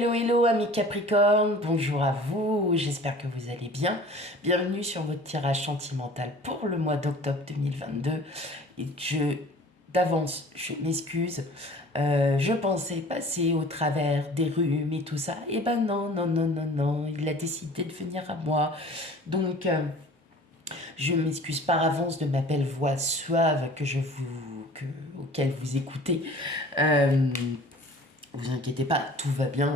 Hello, hello, amis Capricorne, bonjour à vous, j'espère que vous allez bien. Bienvenue sur votre tirage sentimental pour le mois d'octobre 2022. Et d'avance, je m'excuse, je pensais passer au travers des rhumes et tout ça. Et ben non, non, non, non, non, il a décidé de venir à moi. Donc, je m'excuse par avance de ma belle voix suave auquel vous écoutez. Euh, Vous inquiétez pas, tout va bien.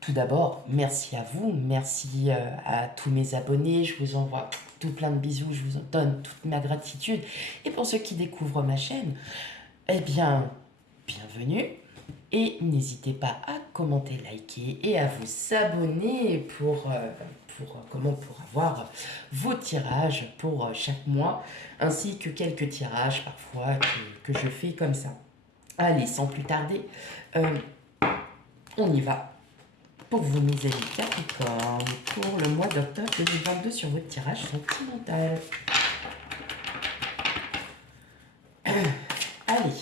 Tout d'abord, merci à vous, merci à tous mes abonnés, je vous envoie tout plein de bisous, je vous en donne toute ma gratitude. Et pour ceux qui découvrent ma chaîne, eh bien, bienvenue. Et n'hésitez pas à commenter, liker et à vous abonner pour avoir vos tirages pour chaque mois, ainsi que quelques tirages parfois que je fais comme ça. Allez, sans plus tarder, euh, on y va. Pour vous, mes amis Capricorne, pour le mois d'octobre 2022 sur votre tirage sentimental. Allez.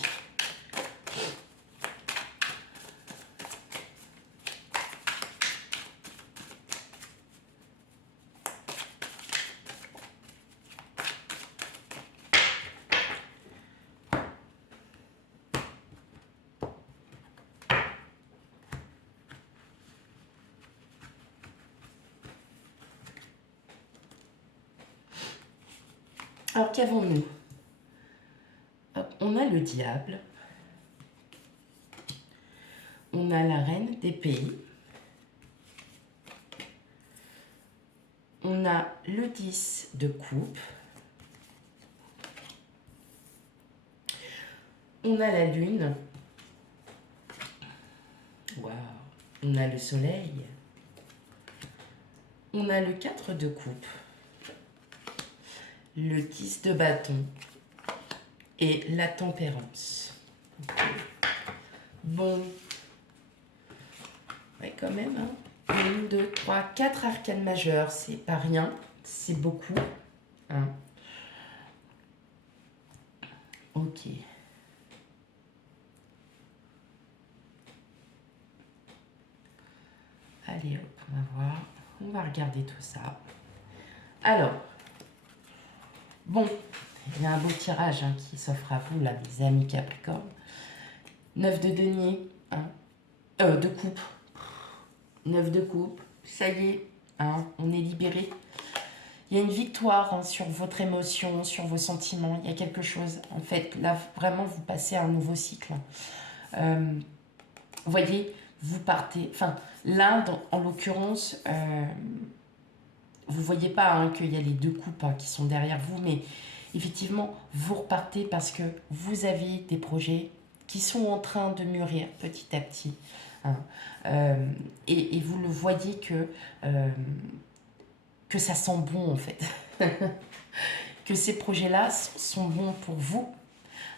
Alors, qu'avons-nous? On a le diable. On a la reine des pays. On a le 10 de coupe. On a la lune. Waouh. On a le soleil. On a le 4 de coupe. Le 10 de bâton. Et la tempérance. Bon. Ouais, quand même, hein. 1, 2, 3, 4 arcanes majeures, c'est pas rien, c'est beaucoup. Hein. Ok. Allez hop, on va voir. On va regarder tout ça. Alors, bon, il y a un beau tirage hein, qui s'offre à vous, là, mes amis Capricorne. 9 de denier, hein. De coupe. 9 de coupe, ça y est, hein, on est libéré. Il y a une victoire hein, sur votre émotion, sur vos sentiments. Il y a quelque chose. En fait, là, vraiment, vous passez à un nouveau cycle. Vous voyez, vous partez... Enfin, là, en l'occurrence, vous voyez pas hein, qu'il y a les deux coupes hein, qui sont derrière vous, mais effectivement, vous repartez parce que vous avez des projets qui sont en train de mûrir petit à petit. Hein. Et vous le voyez que ça sent bon en fait. Que ces projets-là sont bons pour vous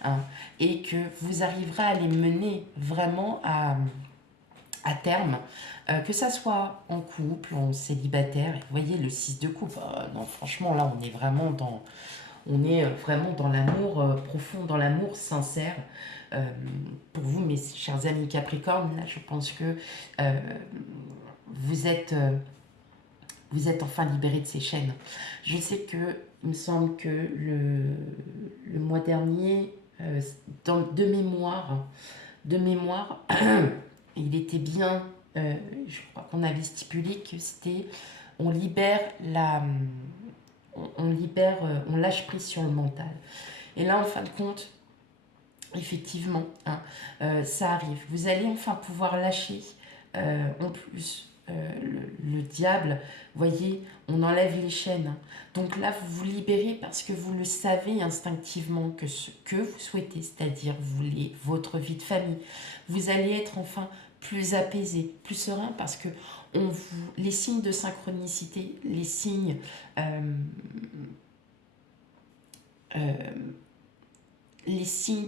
hein, et que vous arriverez à les mener vraiment à terme, que ça soit en couple, en célibataire. Et vous voyez le 6 de coupe, non franchement là on est vraiment dans l'amour profond, dans l'amour sincère. Pour vous mes chers amis Capricorne, là je pense que vous êtes enfin libéré de ces chaînes. Je sais que, il me semble que le mois dernier, de mémoire, il était bien, je crois qu'on avait stipulé que c'était, on libère on lâche prise sur le mental. Et là, en fin de compte, effectivement, hein, ça arrive. Vous allez enfin pouvoir lâcher, en plus, le diable, voyez, on enlève les chaînes. Donc là, vous vous libérez parce que vous le savez instinctivement que ce que vous souhaitez, c'est-à-dire vous voulez votre vie de famille, vous allez être enfin plus apaisé, plus serein parce que les signes de synchronicité, les signes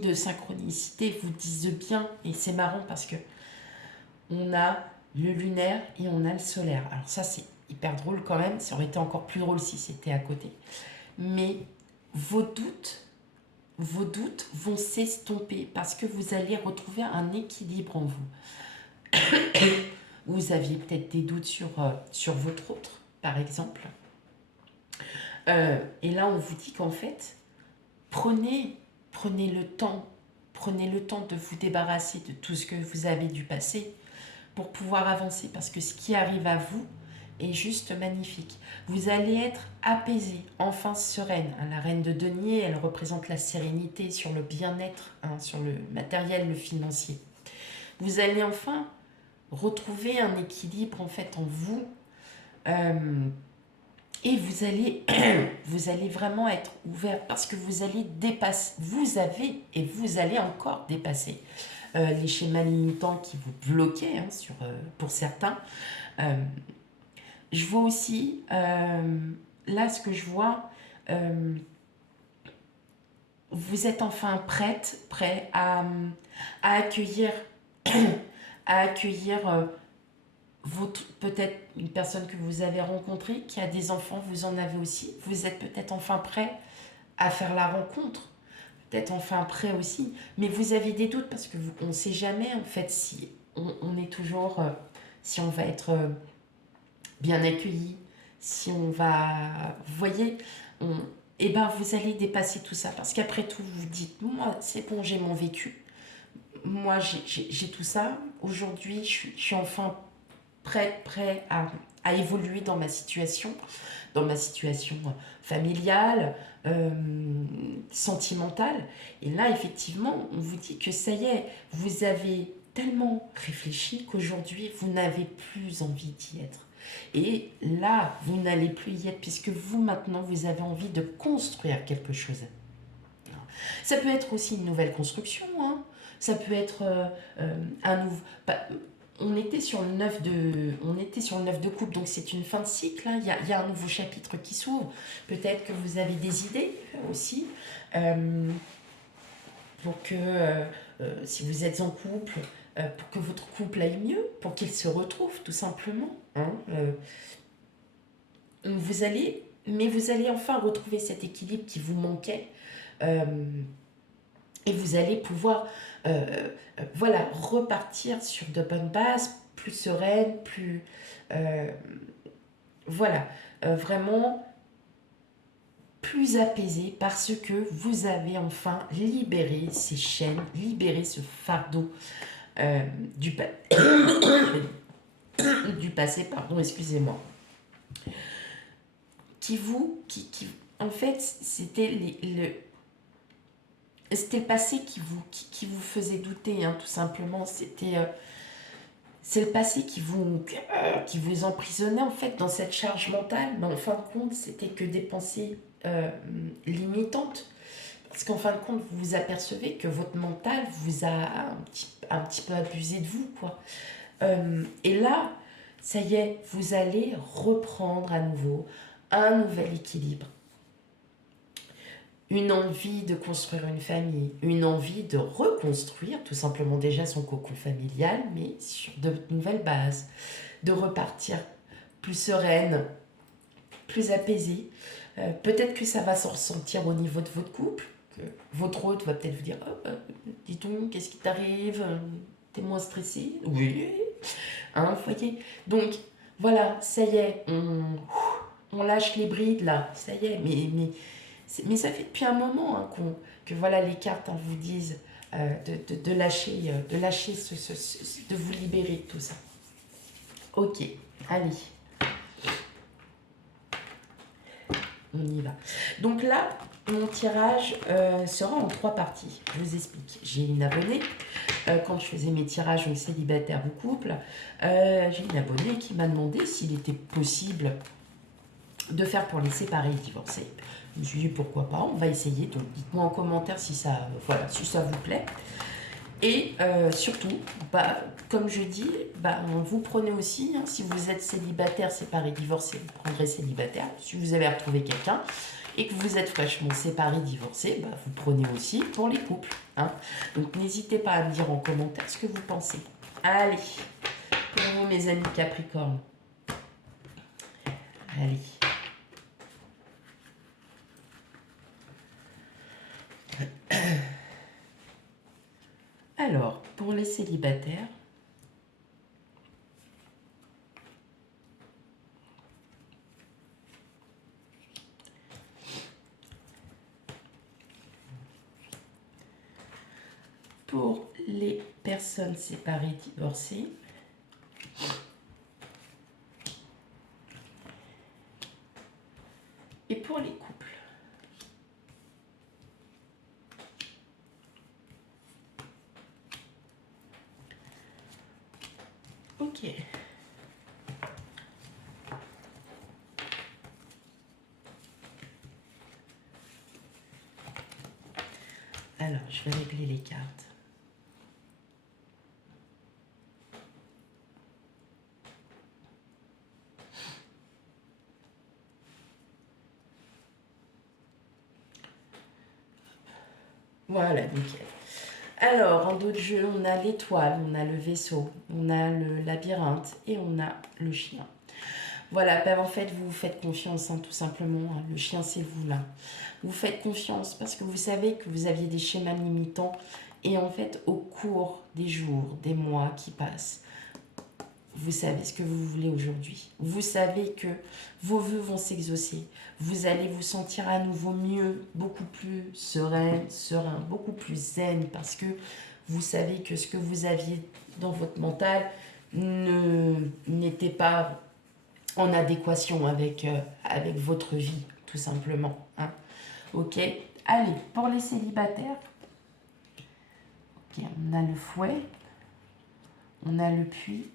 de synchronicité vous disent bien, et c'est marrant parce que on a le lunaire et on a le solaire. Alors ça, c'est hyper drôle quand même. Ça aurait été encore plus drôle si c'était à côté. Mais vos doutes vont s'estomper parce que vous allez retrouver un équilibre en vous. Vous aviez peut-être des doutes sur votre autre, par exemple. Et là, on vous dit qu'en fait, prenez, prenez le temps, prenez le temps de vous débarrasser de tout ce que vous avez dû passer pour pouvoir avancer, parce que ce qui arrive à vous est juste magnifique. Vous allez être apaisé, enfin sereine. La reine de denier, elle représente la sérénité sur le bien-être, sur le matériel, le financier. Vous allez enfin retrouver un équilibre en fait en vous, et vous allez vraiment être ouvert, parce que vous allez dépasser, vous avez et vous allez encore dépasser les schémas limitants qui vous bloquaient, pour certains. Euh, je vois aussi, là ce que je vois, vous êtes enfin prêt à accueillir, à accueillir peut-être une personne que vous avez rencontrée, qui a des enfants, vous en avez aussi. Vous êtes peut-être enfin prêt à faire la rencontre, peut-être enfin prêt aussi. Mais vous avez des doutes, parce que on ne sait jamais en fait si on est toujours, si on va être bien accueilli, si on va, vous voyez, et ben vous allez dépasser tout ça, parce qu'après tout vous dites, moi c'est bon, j'ai mon vécu, moi j'ai tout ça, aujourd'hui je suis enfin prêt à évoluer dans ma situation familiale, sentimentale. Et là, effectivement, on vous dit que ça y est, vous avez tellement réfléchi qu'aujourd'hui, vous n'avez plus envie d'y être. Et là, vous n'allez plus y être, puisque vous, maintenant, vous avez envie de construire quelque chose. Ça peut être aussi une nouvelle construction, hein. Ça peut être un nouveau... on était sur le 9 de coupe, donc c'est une fin de cycle, hein. Il y a un nouveau chapitre qui s'ouvre. Peut-être que vous avez des idées aussi, pour que, si vous êtes en couple, pour que votre couple aille mieux, pour qu'il se retrouve tout simplement, hein. Vous allez enfin retrouver cet équilibre qui vous manquait. euh, et vous allez pouvoir, voilà, repartir sur de bonnes bases, plus sereine, plus... euh, voilà, vraiment plus apaisée, parce que vous avez enfin libéré ces chaînes, libéré ce fardeau euh, du, pa- du passé, pardon, excusez-moi, en fait, c'était le passé qui vous faisait douter, hein, tout simplement. C'est le passé qui vous emprisonnait en fait dans cette charge mentale, mais en fin de compte, c'était que des pensées limitantes. Parce qu'en fin de compte, vous vous apercevez que votre mental vous a un petit peu abusé de vous, quoi. Et là, ça y est, vous allez reprendre à nouveau un nouvel équilibre, une envie de construire une famille, une envie de reconstruire tout simplement déjà son cocon familial, mais sur de nouvelles bases, de repartir plus sereine, plus apaisée. Peut-être que ça va se ressentir au niveau de votre couple, que votre hôte va peut-être vous dire, oh, dis donc, qu'est-ce qui t'arrive, t'es moins stressé? Oui, hein, vous voyez. Donc voilà, ça y est, on lâche les brides là, ça y est, mais ça fait depuis un moment, hein, que voilà, les cartes, hein, vous disent de lâcher, de vous libérer de tout ça. Ok, allez, on y va. Donc là, mon tirage sera en 3 parties. Je vous explique. J'ai une abonnée, quand je faisais mes tirages aux célibataires ou couple, j'ai une abonnée qui m'a demandé s'il était possible de faire pour les séparés et divorcés. Je me suis dit pourquoi pas, on va essayer. Donc dites-moi en commentaire si ça, voilà, si ça vous plaît. Et surtout, comme je dis, vous prenez aussi, hein, si vous êtes célibataire, séparé, divorcé, vous prendrez célibataire. Si vous avez retrouvé quelqu'un et que vous êtes fraîchement séparé, divorcé, vous prenez aussi pour les couples, hein. Donc n'hésitez pas à me dire en commentaire ce que vous pensez. Allez, pour vous mes amis Capricorne. Allez. Alors, pour les célibataires, pour les personnes séparées, divorcées. Et pour les couples. Ok. Alors, je vais régler les cartes. Voilà, nickel. Alors, en d'autres jeux, on a l'étoile, on a le vaisseau, on a le labyrinthe et on a le chien. Voilà, ben en fait, vous vous faites confiance, hein, tout simplement. Hein. Le chien, c'est vous, là. Vous faites confiance parce que vous savez que vous aviez des schémas limitants. Et en fait, au cours des jours, des mois qui passent, vous savez ce que vous voulez aujourd'hui. Vous savez que vos vœux vont s'exaucer. Vous allez vous sentir à nouveau mieux, beaucoup plus serein, beaucoup plus zen, parce que vous savez que ce que vous aviez dans votre mental n'était pas en adéquation avec, avec votre vie, tout simplement. Hein. Ok. Allez, pour les célibataires, okay, on a le fouet, on a le puits,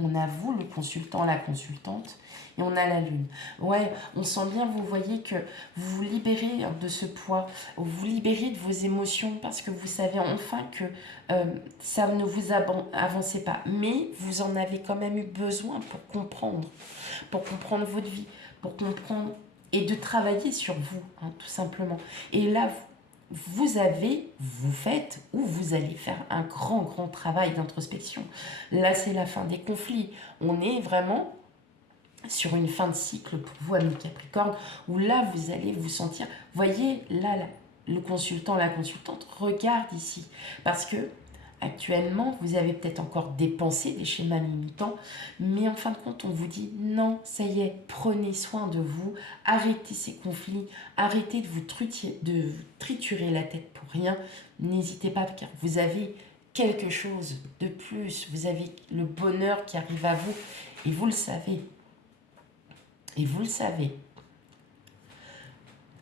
on a vous, le consultant, la consultante, et on a la lune. Ouais, on sent bien, vous voyez que vous vous libérez de ce poids, vous vous libérez de vos émotions parce que vous savez enfin que ça ne vous avancez pas. Mais vous en avez quand même eu besoin pour comprendre votre vie, pour comprendre et de travailler sur vous, hein, tout simplement. Et là, vous faites ou vous allez faire un grand travail d'introspection. Là, c'est la fin des conflits. On est vraiment sur une fin de cycle pour vous, amis Capricorne, où là, vous allez vous sentir... Voyez, là, le consultant, la consultante, regarde ici. Parce que actuellement, vous avez peut-être encore dépensé des schémas limitants, mais en fin de compte, on vous dit non, ça y est, prenez soin de vous, arrêtez ces conflits, arrêtez de vous triturer la tête pour rien, n'hésitez pas, car vous avez quelque chose de plus, vous avez le bonheur qui arrive à vous, et vous le savez. Et vous le savez.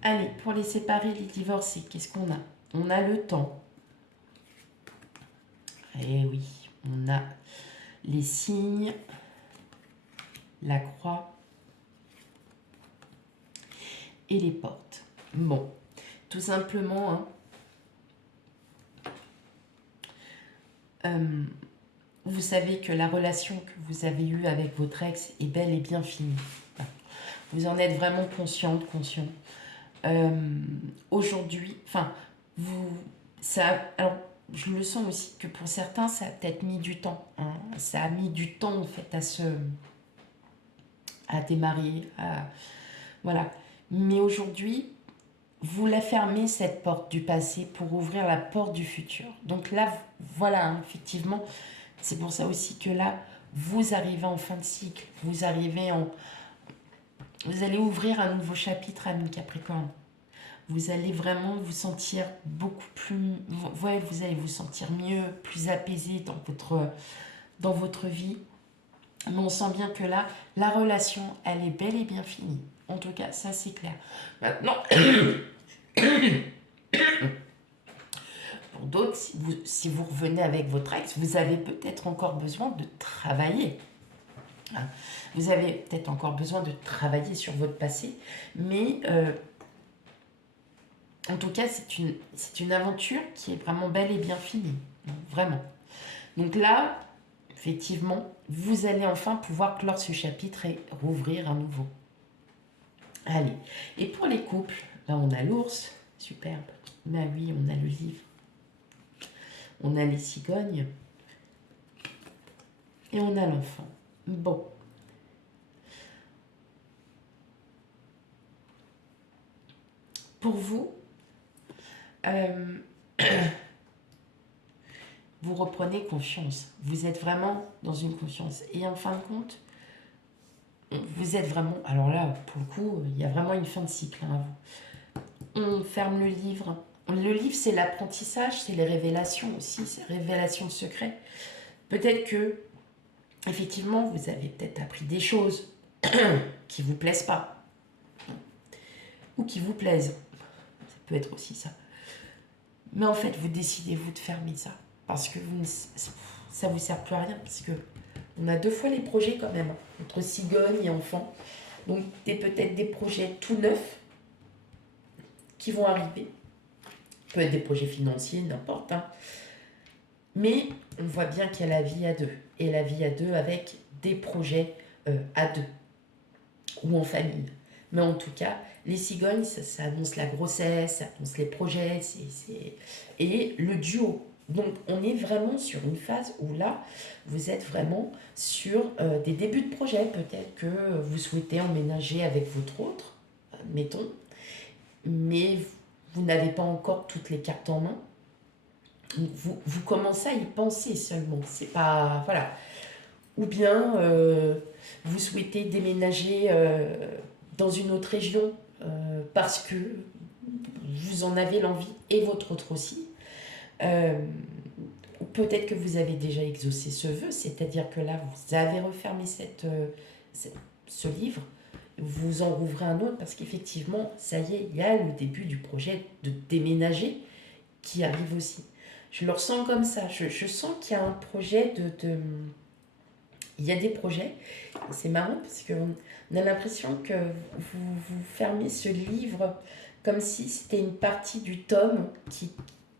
Allez, pour les séparés, les divorcés, qu'est-ce qu'on a? On a le temps. Eh oui, on a les signes, la croix et les portes. Bon, tout simplement, hein, vous savez que la relation que vous avez eue avec votre ex est bel et bien finie. Vous en êtes vraiment conscient. Aujourd'hui, enfin, alors, je le sens aussi que pour certains, ça a peut-être mis du temps. Hein. Ça a mis du temps, en fait, à démarrer. Voilà. Mais aujourd'hui, vous la fermez, cette porte du passé, pour ouvrir la porte du futur. Donc là, voilà, hein, effectivement, c'est pour ça aussi que là, vous arrivez en fin de cycle. Vous allez ouvrir un nouveau chapitre, ami Capricorne. Vous allez vraiment vous sentir beaucoup plus... Ouais, vous allez vous sentir mieux, plus apaisé dans votre vie. Mais on sent bien que là, la relation, elle est bel et bien finie. En tout cas, ça c'est clair. Maintenant, pour d'autres, si vous revenez avec votre ex, vous avez peut-être encore besoin de travailler. Hein. Vous avez peut-être encore besoin de travailler sur votre passé, mais... en tout cas, c'est une aventure qui est vraiment belle et bien finie. Vraiment. Donc là, effectivement, vous allez enfin pouvoir clore ce chapitre et rouvrir à nouveau. Allez. Et pour les couples, là on a l'ours, superbe. Mais oui, on a le livre. On a les cigognes. Et on a l'enfant. Bon. Pour vous, vous reprenez confiance. Vous êtes vraiment dans une confiance. Et en fin de compte, vous êtes vraiment... Alors là, pour le coup, il y a vraiment une fin de cycle. Hein, on ferme le livre Le livre, c'est l'apprentissage, c'est les révélations aussi, c'est révélations de secrets. Peut-être que, effectivement, vous avez peut-être appris des choses qui vous plaisent pas, ou qui vous plaisent. Ça peut être aussi ça. Mais en fait, vous décidez, vous, de fermer ça. Parce que ça vous sert plus à rien. Parce que on a 2 fois les projets quand même, entre cigogne et enfant. Donc, peut-être des projets tout neufs qui vont arriver. Peut être des projets financiers, n'importe. Hein. Mais on voit bien qu'il y a la vie à 2. Et la vie à 2 avec des projets à 2. Ou en famille. Mais en tout cas, les cigognes, ça annonce la grossesse, ça annonce les projets, et le duo. Donc, on est vraiment sur une phase où là, vous êtes vraiment sur des débuts de projet. Peut-être que vous souhaitez emménager avec votre autre, mettons, mais vous n'avez pas encore toutes les cartes en main. Vous commencez à y penser seulement. C'est pas. Voilà. Ou bien vous souhaitez déménager dans une autre région parce que vous en avez l'envie et votre autre aussi. Ou peut-être que vous avez déjà exaucé ce vœu, c'est-à-dire que là, vous avez refermé ce livre, vous en rouvrez un autre parce qu'effectivement, ça y est, il y a le début du projet de déménager qui arrive aussi. Je le ressens comme ça, je sens qu'il y a un projet il y a des projets, c'est marrant parce qu'on a l'impression que vous fermez ce livre comme si c'était une partie du tome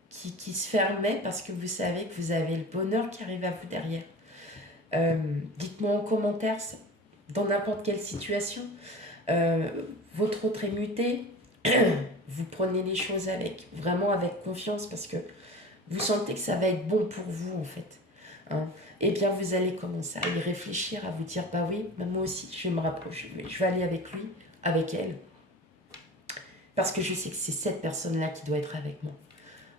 qui se fermait parce que vous savez que vous avez le bonheur qui arrive à vous derrière. Dites-moi en commentaire, dans n'importe quelle situation, votre autre est muté, vous prenez les choses vraiment avec confiance parce que vous sentez que ça va être bon pour vous en fait. Hein. Eh bien, vous allez commencer à y réfléchir, à vous dire, bah oui, moi aussi, je vais me rapprocher, je vais aller avec lui, avec elle, parce que je sais que c'est cette personne-là qui doit être avec moi.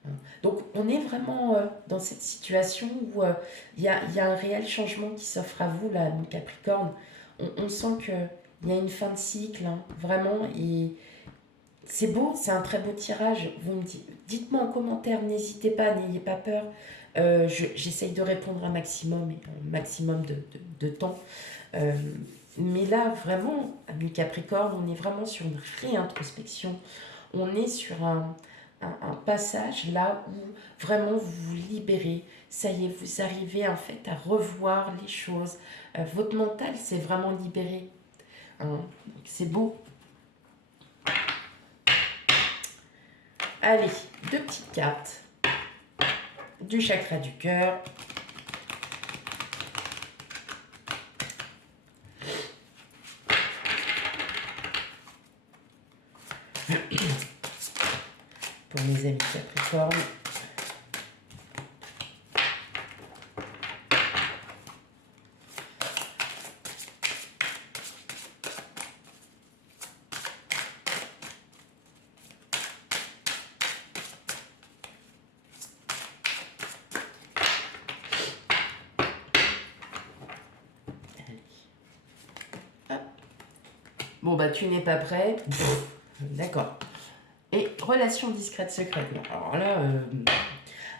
Hein. Donc, on est vraiment dans cette situation où il y a un réel changement qui s'offre à vous, là, mon Capricorne. On sent qu'il y a une fin de cycle, hein, vraiment, et c'est beau, c'est un très beau tirage. Vous me dites-moi en commentaire, n'hésitez pas, n'ayez pas peur. J'essaye de répondre un maximum, un maximum de temps. Mais là, vraiment, ami Capricorne, on est vraiment sur une réintrospection. On est sur un passage là où vraiment vous vous libérez. Ça y est, vous arrivez en fait à revoir les choses. Votre mental s'est vraiment libéré. Hein. C'est beau. Allez, 2 petites cartes du chakra du cœur. Pour mes amis Capricorne. Bon, bah, tu n'es pas prêt. D'accord. Et relation discrète secrète. Alors là,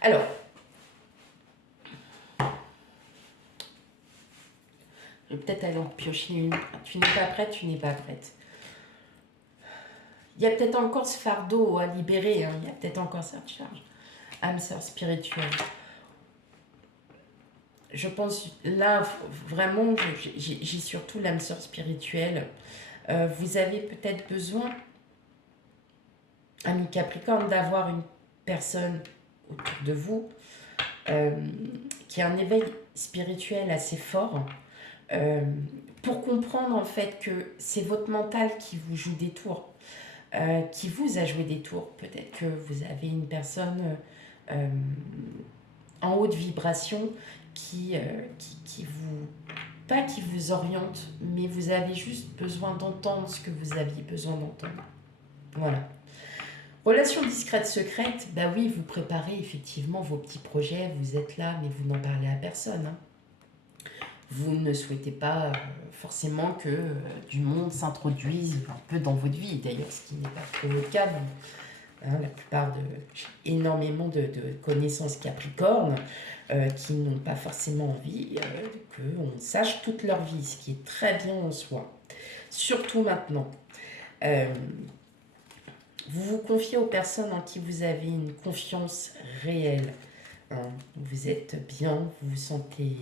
alors, je vais peut-être aller en piocher une. Tu n'es pas prête, tu n'es pas prête. Il y a peut-être encore ce fardeau à libérer. Hein. Il y a peut-être encore cette charge. Âme sœur spirituelle. Je pense, là, vraiment, j'ai surtout l'âme sœur spirituelle. Vous avez peut-être besoin, ami Capricorne, d'avoir une personne autour de vous qui a un éveil spirituel assez fort pour comprendre en fait que c'est votre mental qui vous joue des tours, qui vous a joué des tours. Peut-être que vous avez une personne en haute vibration qui vous... Pas qui vous oriente, mais vous avez juste besoin d'entendre ce que vous aviez besoin d'entendre. Voilà. Relation discrète secrète, bah oui, vous préparez effectivement vos petits projets, vous êtes là, mais vous n'en parlez à personne. Hein. Vous ne souhaitez pas forcément que du monde s'introduise un peu dans votre vie, d'ailleurs, ce qui n'est pas trop le cas. Hein, la plupart de... J'ai énormément de connaissances Capricorne qui n'ont pas forcément envie qu'on sache toute leur vie, ce qui est très bien en soi. Surtout maintenant. Euh, vous vous confiez aux personnes en qui vous avez une confiance réelle. Hein. Vous êtes bien, vous vous sentez...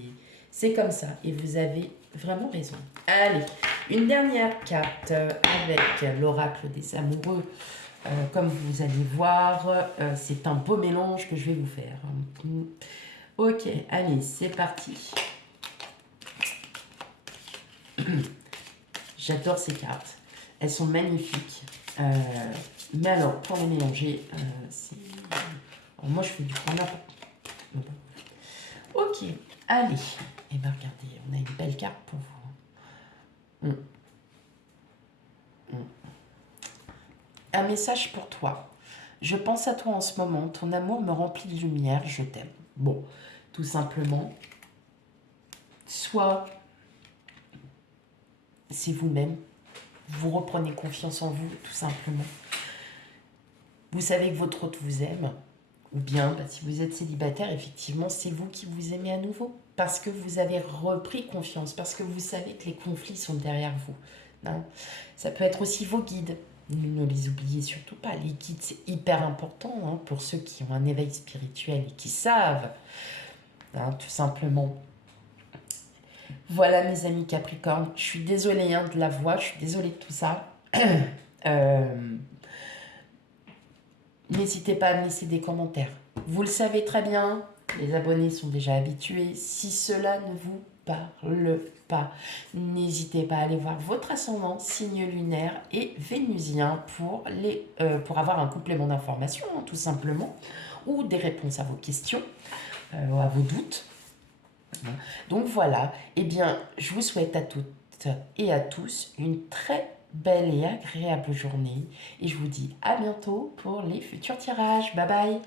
C'est comme ça, et vous avez vraiment raison. Allez, une dernière carte avec l'oracle des amoureux. Comme vous allez voir, c'est un beau mélange que je vais vous faire. Ok, allez, c'est parti. J'adore ces cartes. Elles sont magnifiques. Mais alors, pour les mélanger, c'est... moi, je fais du grand n'importe. Ok, allez. Et bien, regardez, on a une belle carte pour vous. Un message pour toi. Je pense à toi en ce moment. Ton amour me remplit de lumière. Je t'aime. Bon, tout simplement. Soit c'est vous-même. Vous reprenez confiance en vous, tout simplement. Vous savez que votre hôte vous aime. Ou bien, bah, si vous êtes célibataire, effectivement, c'est vous qui vous aimez à nouveau. Parce que vous avez repris confiance. Parce que vous savez que les conflits sont derrière vous. Hein. Ça peut être aussi vos guides. Ne les oubliez surtout pas. Les guides, c'est hyper important hein, pour ceux qui ont un éveil spirituel et qui savent, hein, tout simplement. Voilà mes amis Capricorne, je suis désolée hein, de la voix, je suis désolée de tout ça. N'hésitez pas à me laisser des commentaires. Vous le savez très bien, les abonnés sont déjà habitués. Si cela ne vous parle pas, n'hésitez pas à aller voir votre ascendant, signe lunaire et vénusien pour avoir un complément d'information, hein, tout simplement, ou des réponses à vos questions, à vos doutes. Donc voilà, eh bien, je vous souhaite à toutes et à tous une très belle et agréable journée. Et je vous dis à bientôt pour les futurs tirages. Bye bye!